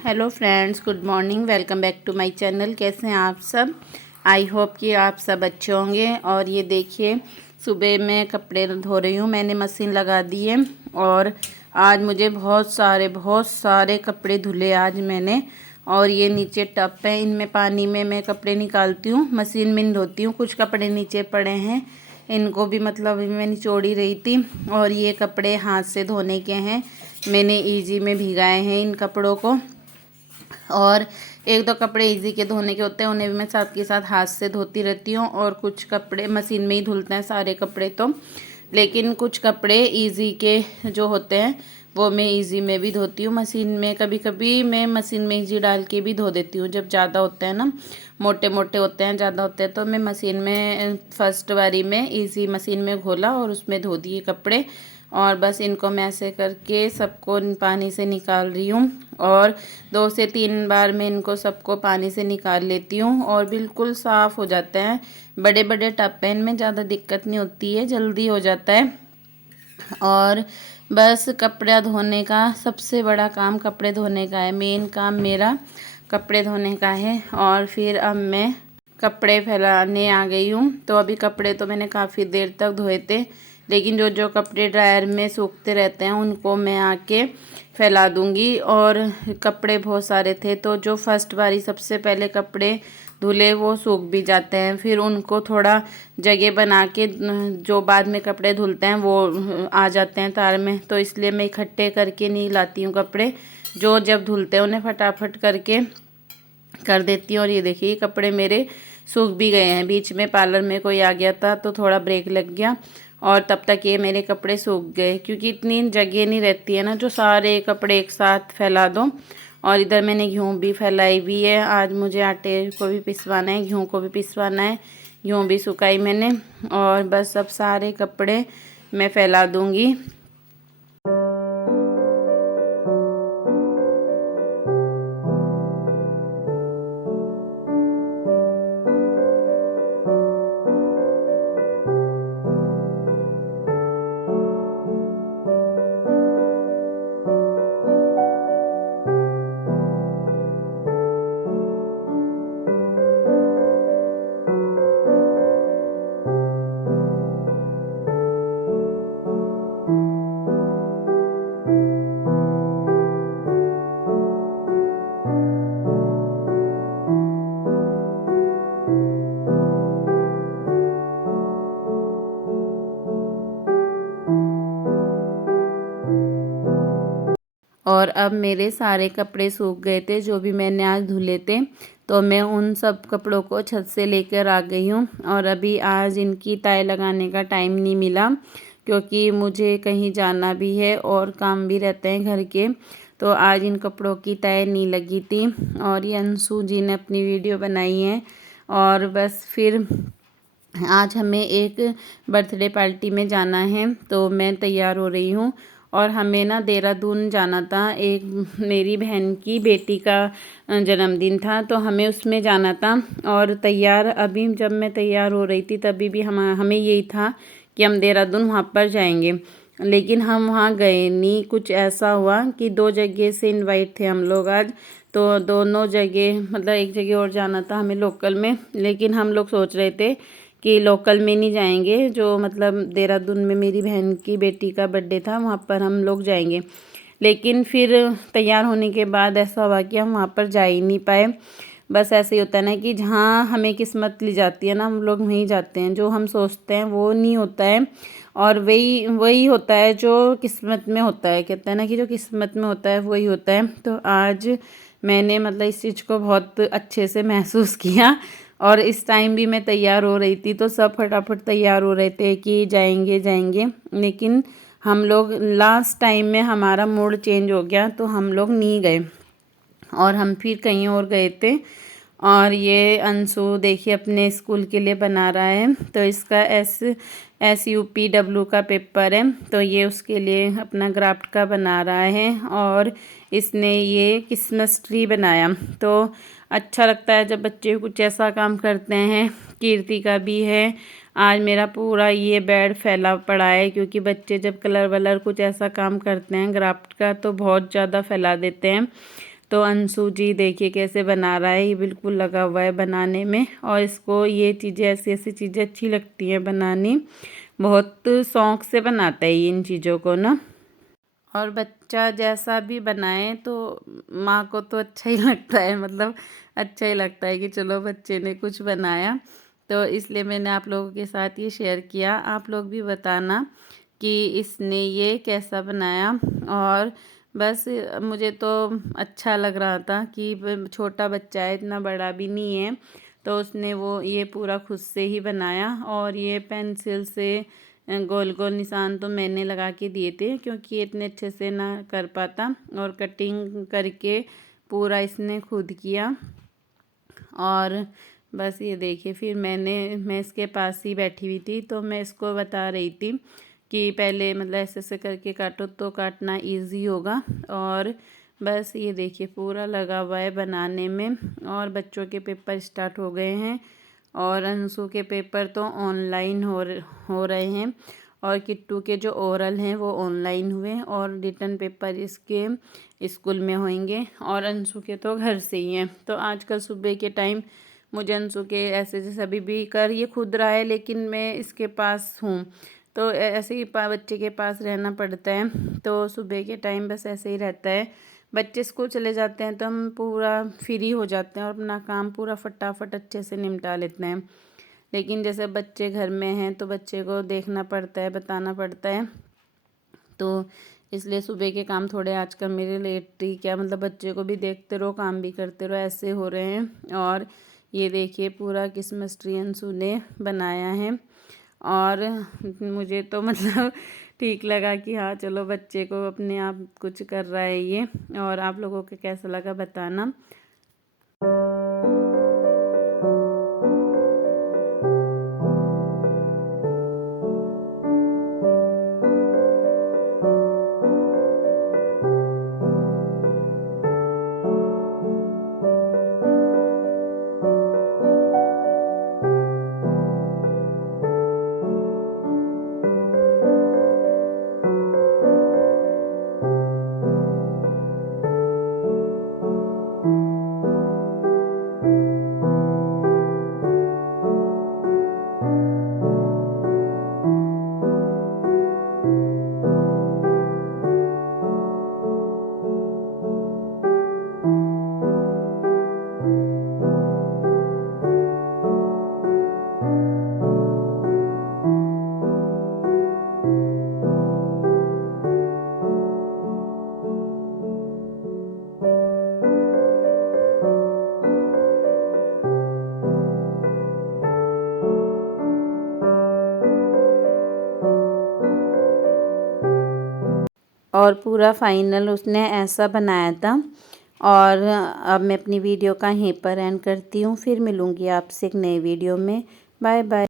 Hello friends, good morning. Welcome back to my channel. कैसे हैं आप सब? आई होप कि आप सब अच्छे होंगे। और ये देखिए, सुबह मैं कपड़े धो रही हूँ। मैंने मशीन लगा दी है और आज मुझे बहुत सारे कपड़े धुले आज मैंने। और ये नीचे टब है, इनमें पानी में मैं कपड़े निकालती हूँ, मशीन में नहीं धोती हूँ। कुछ कपड़े नीचे पड़े हैं, इनको भी मतलब मैं निचोड़ ही रही थी। और ये कपड़े हाथ से धोने के हैं, मैंने इजी में भिगाए हैं इन कपड़ों को। और एक दो कपड़े इजी के धोने के होते हैं, उन्हें भी मैं साथ के साथ हाथ से धोती रहती हूँ। और कुछ कपड़े मशीन में ही धुलते हैं सारे कपड़े तो, लेकिन कुछ कपड़े इजी के जो होते हैं वो मैं इजी में भी धोती हूँ। मशीन में कभी कभी मैं मशीन में इजी डाल के भी धो देती हूँ। जब ज़्यादा होते हैं ना, मोटे मोटे होते हैं, ज़्यादा होते हैं, तो मैं मशीन में फर्स्ट बारी में इजी मशीन में घोला और उसमें धो दिए कपड़े। और बस इनको मैं ऐसे करके सबको पानी से निकाल रही हूँ। और 2 से 3 बार मैं इनको सबको पानी से निकाल लेती हूँ और बिल्कुल साफ़ हो जाते हैं। बड़े बड़े टब पे इनमें ज़्यादा दिक्कत नहीं होती है, जल्दी हो जाता है। और बस कपड़ा धोने का सबसे बड़ा काम कपड़े धोने का है। मेन काम मेरा कपड़े धोने का है। और फिर अब मैं कपड़े फैलाने आ गई हूँ। तो अभी कपड़े तो मैंने काफ़ी देर तक धोए थे, लेकिन जो जो कपड़े ड्रायर में सूखते रहते हैं उनको मैं आके फैला दूँगी। और कपड़े बहुत सारे थे, तो जो फर्स्ट बारी सबसे पहले कपड़े धुले वो सूख भी जाते हैं। फिर उनको थोड़ा जगह बना के जो बाद में कपड़े धुलते हैं वो आ जाते हैं तार में, तो इसलिए मैं इकट्ठे करके नहीं लाती हूँ कपड़े। जो जब धुलते हैं उन्हें फटाफट करके कर देती हूँ। और ये देखिए, कपड़े मेरे सूख भी गए हैं। बीच में पार्लर में कोई आ गया था तो थोड़ा ब्रेक लग गया और तब तक ये मेरे कपड़े सूख गए, क्योंकि इतनी जगह नहीं रहती है ना जो सारे कपड़े एक साथ फैला दो। और इधर मैंने गेहूँ भी फैलाई भी है। आज मुझे आटे को भी पिसवाना है, गेहूँ को भी पिसवाना है। गेहूँ भी सुखाई मैंने। और बस अब सारे कपड़े मैं फैला दूँगी। और अब मेरे सारे कपड़े सूख गए थे जो भी मैंने आज धुले थे, तो मैं उन सब कपड़ों को छत से लेकर आ गई हूँ। और अभी आज इनकी तय लगाने का टाइम नहीं मिला, क्योंकि मुझे कहीं जाना भी है और काम भी रहते हैं घर के, तो आज इन कपड़ों की तय नहीं लगी थी। और ये अंशु जी ने अपनी वीडियो बनाई है। और बस फिर आज हमें एक बर्थडे पार्टी में जाना है, तो मैं तैयार हो रही हूँ। और हमें ना देहरादून जाना था, एक मेरी बहन की बेटी का जन्मदिन था, तो हमें उसमें जाना था। और तैयार अभी जब मैं तैयार हो रही थी तभी भी हमें यही था कि हम देहरादून वहाँ पर जाएंगे, लेकिन हम वहाँ गए नहीं। कुछ ऐसा हुआ कि 2 जगह से इनवाइट थे हम लोग आज, तो दोनों जगह मतलब एक जगह और जाना था हमें लोकल में, लेकिन हम लोग सोच रहे थे कि लोकल में नहीं जाएंगे, जो मतलब देहरादून में मेरी बहन की बेटी का बर्थडे था वहाँ पर हम लोग जाएंगे। लेकिन फिर तैयार होने के बाद ऐसा हुआ कि हम वहाँ पर जा ही नहीं पाए। बस ऐसे ही होता है ना कि जहाँ हमें किस्मत ली जाती है ना, हम लोग वहीं जाते हैं। जो हम सोचते हैं वो नहीं होता है, और वही वही होता है जो किस्मत में होता है। कहते हैं ना कि जो किस्मत में होता है वही होता है। तो आज मैंने मतलब इस चीज़ को बहुत अच्छे से महसूस किया। और इस टाइम भी मैं तैयार हो रही थी, तो सब फटाफट तैयार हो रहे थे कि जाएंगे जाएंगे, लेकिन हम लोग लास्ट टाइम में हमारा मूड चेंज हो गया, तो हम लोग नहीं गए और हम फिर कहीं और गए थे। और ये अंशु देखिए अपने स्कूल के लिए बना रहा है, तो इसका SUPW का पेपर है, तो ये उसके लिए अपना क्राफ्ट का बना रहा है। और इसने ये क्रिसमस ट्री बनाया, तो अच्छा लगता है जब बच्चे कुछ ऐसा काम करते हैं। कीर्ति का भी है। आज मेरा पूरा ये बेड फैला पड़ा है, क्योंकि बच्चे जब कलर वलर कुछ ऐसा काम करते हैं क्राफ्ट का तो बहुत ज़्यादा फैला देते हैं। तो अंशु जी देखिए कैसे बना रहा है, ये बिल्कुल लगा हुआ है बनाने में। और इसको ये चीज़ें ऐसी ऐसी चीज़ें अच्छी लगती हैं बनानी, बहुत शौक़ से बनाता है इन चीज़ों को ना। और बच्चा जैसा भी बनाए तो माँ को तो अच्छा ही लगता है, मतलब अच्छा ही लगता है कि चलो बच्चे ने कुछ बनाया। तो इसलिए मैंने आप लोगों के साथ ये शेयर किया। आप लोग भी बताना कि इसने ये कैसा बनाया। और बस मुझे तो अच्छा लग रहा था कि छोटा बच्चा है, इतना बड़ा भी नहीं है, तो उसने वो ये पूरा खुद से ही बनाया। और ये पेंसिल से गोल गोल निशान तो मैंने लगा के दिए थे, क्योंकि ये इतने अच्छे से ना कर पाता। और कटिंग करके पूरा इसने खुद किया। और बस ये देखिए, फिर मैं इसके पास ही बैठी हुई थी, तो मैं इसको बता रही थी कि पहले मतलब ऐसे ऐसे करके काटो तो काटना इजी होगा। और बस ये देखिए पूरा लगा हुआ है बनाने में। और बच्चों के पेपर स्टार्ट हो गए हैं, और अंशु के पेपर तो ऑनलाइन हो रहे हैं, और किट्टू के जो ओरल हैं वो ऑनलाइन हुए, और रिटन पेपर इसके स्कूल में होंगे। और अंशु के तो घर से ही हैं। तो आजकल सुबह के टाइम मुझे अंशु के ऐसे जैसे अभी भी कर ये खुद रहा है, लेकिन मैं इसके पास हूँ, तो ऐसे ही बच्चे के पास रहना पड़ता है। तो सुबह के टाइम बस ऐसे ही रहता है। बच्चे स्कूल चले जाते हैं तो हम पूरा फ्री हो जाते हैं और अपना काम पूरा फटाफट अच्छे से निपटा लेते हैं। लेकिन जैसे बच्चे घर में हैं तो बच्चे को देखना पड़ता है, बताना पड़ता है। तो इसलिए सुबह के काम थोड़े आजकल मेरे लेट ही क्या, मतलब बच्चे को भी देखते रहो काम भी करते रहो, ऐसे हो रहे हैं। और ये देखिए पूरा क्रिसमस ट्री अंशु ने बनाया है। और मुझे तो मतलब ठीक लगा कि हाँ चलो बच्चे को अपने आप कुछ कर रहा है ये। और आप लोगों को कैसा लगा बताना। और पूरा फाइनल उसने ऐसा बनाया था। और अब मैं अपनी वीडियो का यहीं पर एंड करती हूँ, फिर मिलूँगी आपसे एक नई वीडियो में। Bye bye.